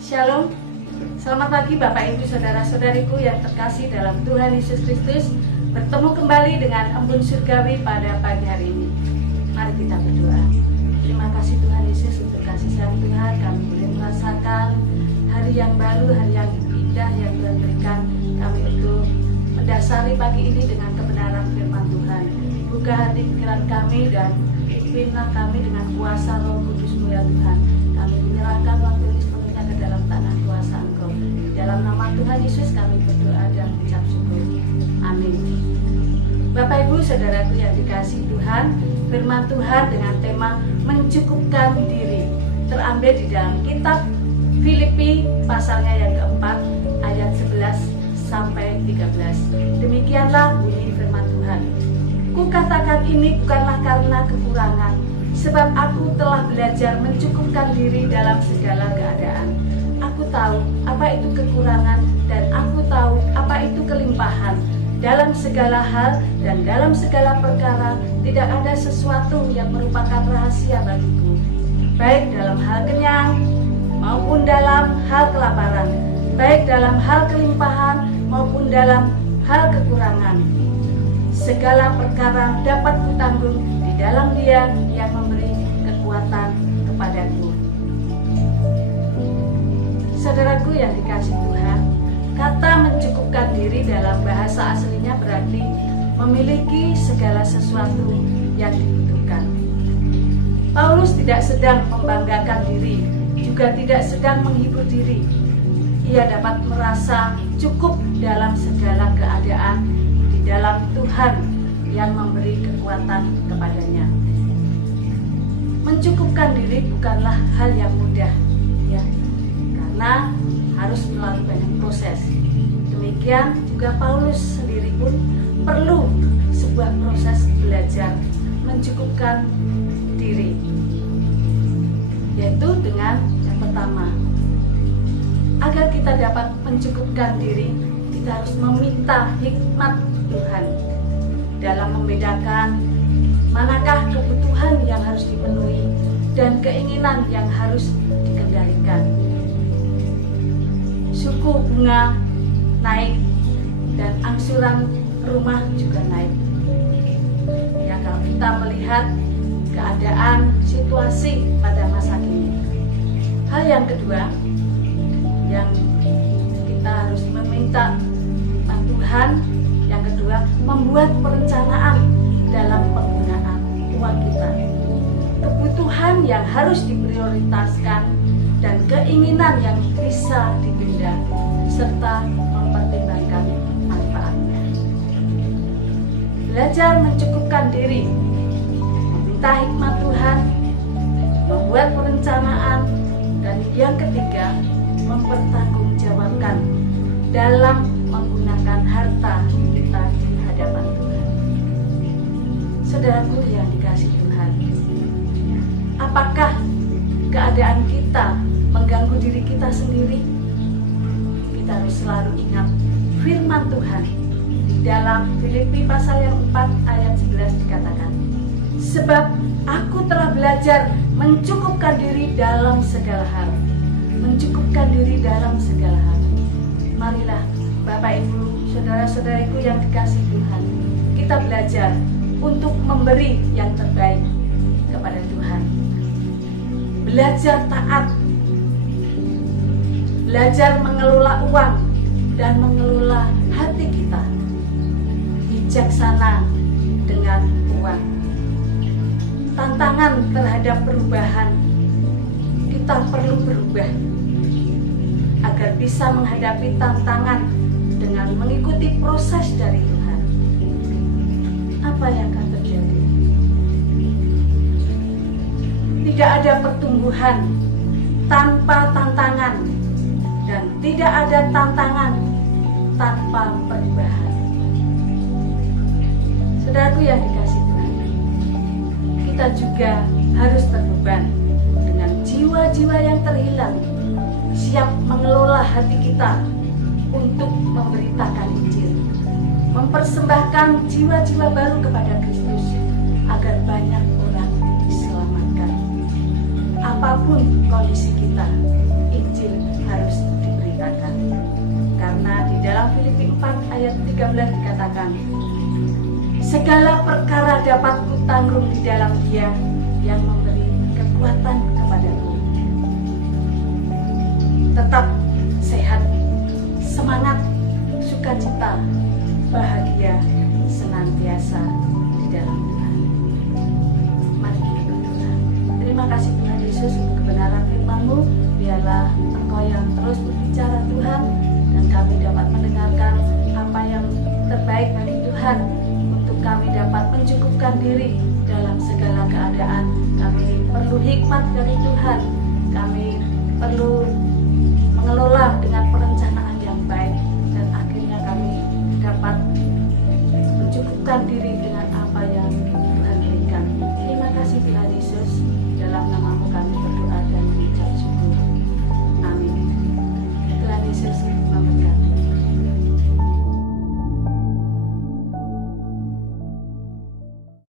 Shalom, selamat pagi Bapak Ibu Saudara-saudariku yang terkasih dalam Tuhan Yesus Kristus. Bertemu kembali dengan embun surgawi pada pagi hari ini. Mari kita berdoa. Terima kasih Tuhan Yesus untuk kasih sayang Tuhan. Kami boleh merasakan hari yang baru, hari yang indah yang Tuhan berikan kami untuk mendasari pagi ini dengan kebenaran firman Tuhan. Buka hati pikiran kami dan pimpinlah kami dengan kuasa Roh Kudus-Mu ya Tuhan. Kami menyerahkan waktu ini sepenuhnya ke dalam tangan kuasa Engkau. Di dalam nama Tuhan Yesus kami berdoa dan mengucap syukur. Amin. Bapak Ibu Saudaraku yang dikasihi Tuhan, firman Tuhan dengan tema mencukupkan diri terambil di dalam kitab Filipi pasalnya yang keempat ayat 11 sampai 13. Demikianlah bunyi firman Tuhan. Kukatakan ini bukanlah karena kekurangan, sebab aku telah belajar mencukupkan diri dalam segala keadaan. Aku tahu apa itu kekurangan dan aku tahu apa itu kelimpahan. Dalam segala hal dan dalam segala perkara tidak ada sesuatu yang merupakan rahasia bagiku, baik dalam hal kenyang maupun dalam hal kelaparan, baik dalam hal kelimpahan maupun dalam hal kekurangan. Segala perkara dapat kutanggung di dalam Dia yang memberi kekuatan kepadaku. Saudaraku yang dikasihi Tuhan, kata mencukupkan diri dalam bahasa aslinya berarti memiliki segala sesuatu yang dibutuhkan. Paulus tidak sedang membanggakan diri, juga tidak sedang menghibur diri. Ia dapat merasa cukup dalam segala keadaan di dalam Tuhan yang memberi kekuatan kepadanya. Mencukupkan diri bukanlah hal yang mudah, ya, karena harus melalui banyak proses. Demikian juga Paulus sendiri pun perlu sebuah proses belajar mencukupkan diri, yaitu dengan yang pertama, agar kita dapat mencukupkan diri, kita harus meminta hikmat Tuhan dalam membedakan manakah kebutuhan yang harus dipenuhi dan keinginan yang harus dikendalikan. Suku bunga naik dan angsuran rumah juga naik. Ya, kalau kita melihat keadaan situasi pada masa kini. Hal yang kedua yang kita harus meminta Tuhan, yang kedua membuat perencanaan dalam penggunaan uang kita. Kebutuhan yang harus diprioritaskan dan keinginan yang bisa ditunda serta mempertimbangkan manfaatnya. Belajar mencukupkan diri, meminta hikmat Tuhan, membuat perencanaan, dan yang ketiga mempertanggungjawabkan dalam menggunakan harta kita di hadapan Tuhan. Saudaraku yang dikasihi Tuhan, apakah keadaan kita mengganggu diri kita sendiri? Kita harus selalu ingat firman Tuhan di dalam Filipi pasal yang 4 ayat 11 dikatakan, sebab aku telah belajar mencukupkan diri dalam segala hal. Mencukupkan diri dalam segala hal. Marilah Bapak Ibu, saudara-saudariku yang dikasihi Tuhan, kita belajar untuk memberi yang terbaik kepada Tuhan. Belajar taat, belajar mengelola uang dan mengelola hati kita, bijaksana dengan uang. Tantangan terhadap perubahan, kita perlu berubah agar bisa menghadapi tantangan dengan mengikuti proses dari Tuhan. Apa yang akan terjadi? Tidak ada pertumbuhan tanpa tantangan, dan tidak ada tantangan tanpa perubahan. Saudaraku yang dikasihi Tuhan, kita juga harus terbeban dengan jiwa-jiwa yang terhilang, siap mengelola hati kita untuk memberitakan Injil, mempersembahkan jiwa-jiwa baru kepada Kristus agar banyak orang diselamatkan. Apapun kondisi kita, Injil harus 4 ayat 13 dikatakan, segala perkara dapat kutanggung di dalam Dia yang memberi kekuatan kepadaku. Tetap sehat, semangat, sukacita, bahagia senantiasa di dalam Tuhan. Mari kita berdoa. Terima kasih Tuhan Yesus untuk kebenaran firman-Mu. Biarlah Engkau yang terus berbicara Tuhan, dan kami dapat mendengarkan apa yang terbaik dari Tuhan untuk kami dapat mencukupkan diri dalam segala keadaan. Kami perlu hikmat dari Tuhan. Kami perlu mengelola